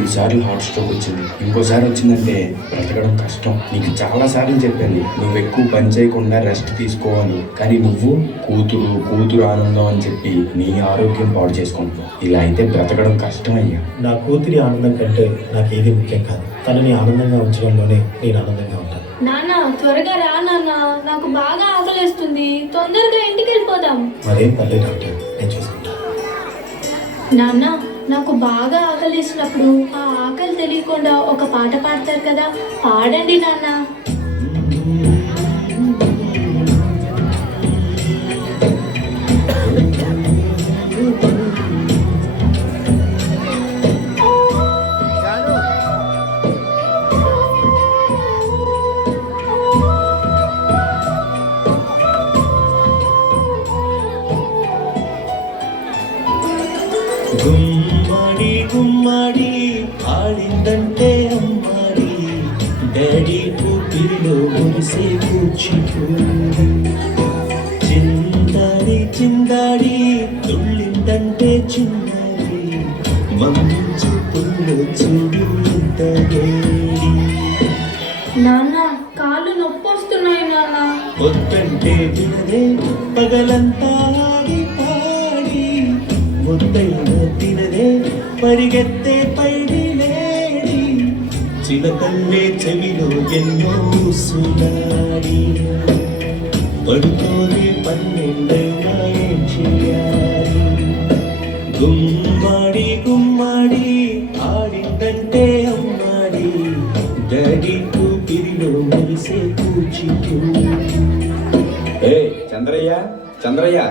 2 సార్లు heart stroke వచ్చింది. ఇంకోసారి వచ్చిందంటే బ్రతకడం కష్టం. నీకు చాలా సార్లు చెప్పాను నువ్వు ఎక్కువ పని చేయకుండా రెస్ట్ తీసుకోవాలి, కానీ నువ్వు కూతురు ఆనందం అని చెప్పి నీ ఆరోగ్యం పాడు చేసుకుంటావు. ఇలా అయితే బ్రతకడం కష్టం అయ్యా. నా కూతురి ఆనందం కంటే నాకు ఏది ముఖ్యం కాదు. తనని ఆనందంగా ఉంచడంలోనే నేను ఆనందంగా ఉంటాను. నాన్న త్వరగా రా నాన్న, నాకు బాగా ఆకలిస్తుంది, తొందరగా ఇంటికి వెళ్ళిపోదాం. మరేం పర్లేదు డాక్టర్, నేను చూసుకుంటాను. నాన్న నాకు బాగా ఆకలిసినప్పుడు ఆ ఆకలి తెలియకుండా ఒక పాట పాడతారు కదా, పాడండి నాన్న. గుమ్మడి గుమ్మడి ఆడిందంటే అమ్మాడి, డాడీ కూతురిలో మురిసే కూచిపూడి. చిందాడి చిందాడి తుళ్ళిందంటే చిన్నది, మంచు పుల్లు చూడు ఎంత వేడి. నాన్న కాళ్ళు నొప్పి వస్తున్నాయి నాన్న. పొద్దంటే వినదే పగలంతా ఆడి పాడి, ముద్దైన తినదే పరిగెత్తే పైడి లేడి, చిలకల్లే చెవిలో ఎన్నో సునాడి. పడుకోని 12 ఏం చేయాలి? గుమ్మడి గుమ్మడి ఆడిందంటే అమ్మాడి, డాడీ కూతురిలో మురిసే కూచిపూడి. చంద్రయ్య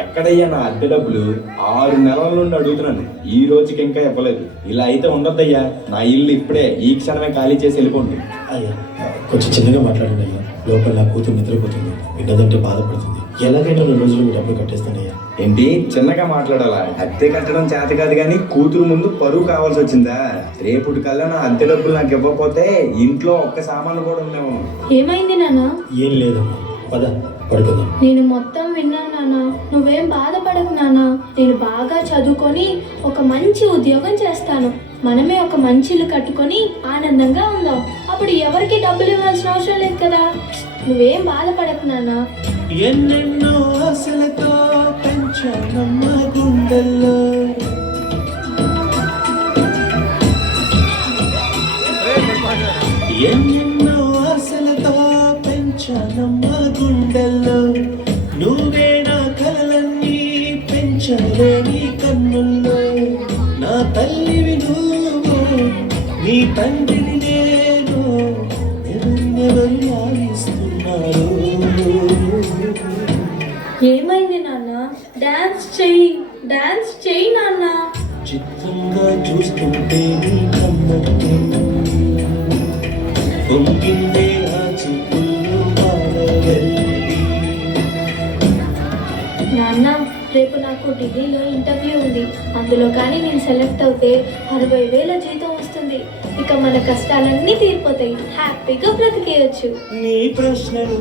ఎక్కడయ్యా నా అద్దె డబ్బులు? 6 నెలల నుండి అడుగుతున్నాను, ఈ రోజుకి ఇంకా ఇవ్వలేదు. ఇలా అయితే ఉండొద్దయ్యా. నా ఇల్లు ఇప్పుడే ఈ క్షణమే ఖాళీ చేసి వెళ్ళిపోండి. అయ్యా కొంచెం చిన్నగా మాట్లాడండి అయ్యా. లోపల నా కూతురు నిద్రపోతుంది, విన్నదంటే బాధపడుతుంది. ఎలాగైనా 2 రోజులు మీ డబ్బులు కట్టేస్తానయ్యా. ఏంటి చిన్నగా మాట్లాడాలా? అద్దె కట్టడం చేత కాదు కానీ కూతురు ముందు పరువు కావాల్సి వచ్చిందా? రేపటి కల్లా నా అద్దె డబ్బులు నాకు ఇవ్వకపోతే ఇంట్లో ఒక్క సామాను కూడా ఉండేమో. ఏమైంది నాన్న? ఏం లేదమ్మా, పద పడుకుందాం. నేను మొత్తం విన్నాను నాన్న, నువ్వేం బాధపడకు నాన్న. నేను బాగా చదువుకొని ఒక మంచి ఉద్యోగం చేస్తాను, మనమే ఒక మంచి ఇల్లు కట్టుకొని ఆనందంగా ఉందాం. అప్పుడు ఎవరికి డబ్బులు ఇవ్వాల్సిన అవసరం లేదు కదా. నువ్వేం బాధపడకు నాన్న. ఎన్నెన్నో ఆశలతో పెంచానమ్మ గుండెల్లో, ఎన్నెన్నో ఆశలతో పెంచానమ్మ గుండెల్లో, నువ్వే నా కలలన్నీ పెంచలేని కన్నుల్లో. నా తల్లివి నువ్వు, నీ తండ్రిని నేను, ఎవరినెవరు లాలిస్తున్నారు? ఏమైంది నాన్న? డాన్స్ చెయ్యి నాన్న. చిత్రంగా చూస్తుంటే నీ కన్నట్టు పొంగిందే ఆ చూపుల్లో బాలవెల్లి. నాన్న రేపు నాకు ఢిల్లీలో ఇంటర్వ్యూ ఉంది, అందులో కానీ నేను సెలెక్ట్ అవుతే 60,000 జీతం వస్తుంది. ఇక మన కష్టాలన్నీ తీరిపోతాయి, హ్యాపీగా బ్రతికేయచ్చు. నీ ప్రశ్నలు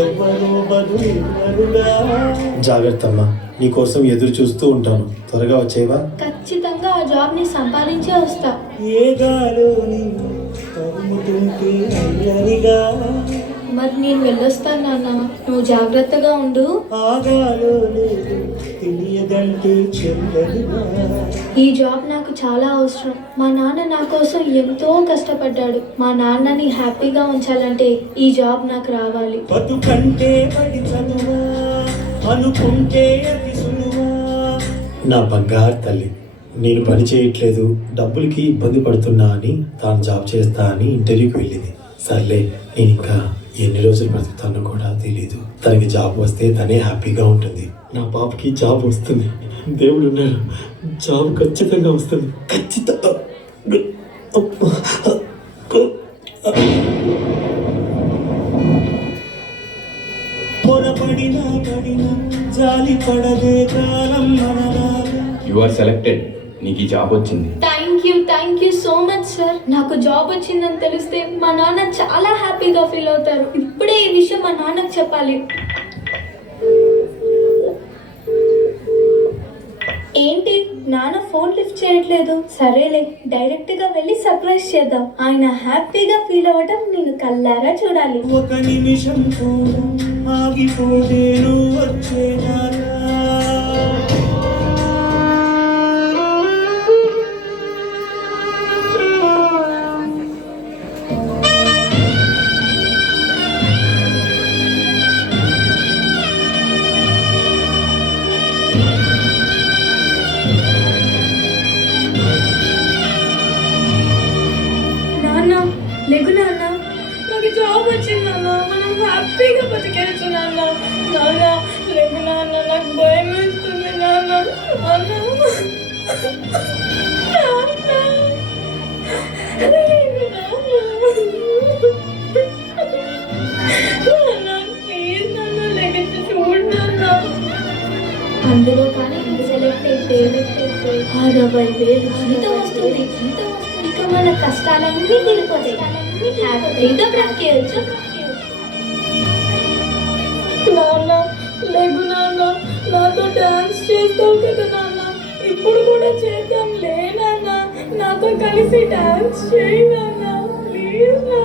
ఎవ్వరూ బదులివ్వరుగా. జాగ్రత్త అమ్మా, నీ కోసం ఎదురు చూస్తూ ఉంటాను. త్వరగా వచ్చేవా? ఖచ్చితంగా ఆ జాబ్ని సంపాదించే వస్తా. ఏ గాలోని తరుముతుంటే అయ్యనిగా, మరి నేను వెళ్ళొస్తాను నాన్న, నువ్వు జాగ్రత్తగా ఉండు. ఆ గాలోని తెలియదంటే చెల్లెలుగా. ఈ జాబ్ నాకు చాలా అవసరం. మా నాన్న నా కోసం ఎంతో కష్టపడ్డాడు. మా నాన్నని హ్యాపీగా ఉంచాలంటే ఈ జాబ్ నాకు రావాలి. బతుకంటే పడి చదువా, అనుకుంటే అతి సులువా. నా బంగారు తల్లి, నేను పని చేయట్లేదు, డబ్బులకి ఇబ్బంది పడుతున్నా అని తాను జాబ్ చేస్తా అని ఇంటర్వ్యూకి వెళ్ళింది. సర్లే, నేను ఇంకా ఎన్ని రోజులు బ్రతుకుతానో కూడా తెలీదు. తనకి జాబ్ వస్తే తనే హ్యాపీగా ఉంటుంది. నా పాపకి జాబ్ వస్తుంది, దేవుడు ఉన్నాడు, జాబ్ ఖచ్చితంగా వస్తుంది, ఖచ్చితంగా. పొరపడినా పడినా జాలి పడదే కాలం మనలాగా. యు ఆర్ సెలెక్టెడ్, నీకు ఈ జాబ్ వచ్చింది. Thank you so much sir. నాకు జాబ్ వచ్చిందని తెలిస్తే మా నాన్న చాలా హ్యాపీగా ఫీల్ అవుతారు. ఇప్పుడే ఈ విషయం మా నాన్నకు చెప్పాలి. ఏంటి నాన్న ఫోన్ లిఫ్ట్ చేయట్లేదు. సరేలే, డైరెక్ట్ గా వెళ్ళి సర్ప్రైజ్ చేద్దాం. ఆయన హ్యాపీగా ఫీల్ అవ్వటం నేను కల్లారా చూడాలి. ఒక నిమిషం కూడా ఆగిపోతే నువ్వు వచ్చేదాకా నాన్న లేకు నాన్న, నాకు జాబ్ వచ్చింది నాన్న, మనం హ్యాపీగా బతికేయచ్చు నాన్న. నాన్న లేకు నాన్న, నాకు భయం వేస్తుంది నాన్న. నాన్న ప్లీజ్ నాన్న, లెగెత్తి చూడు నాన్న. అందులో కానీ సెలెక్ట్ అయితే 60,000 జీతం వస్తుంది. ఇక మన కష్టాలన్నీ తీరిపోతాయి, హ్యాపీగా బ్రతికేయచ్చు. నాన్న లేగు నాన్న, నాతో డాన్స్ చేస్తావు కదా నాన్న, ఇప్పుడు కూడా చేద్దాం లే నాన్న, నాతో కలిసి డాన్స్ చేయి నాన్న, ప్లీజ్.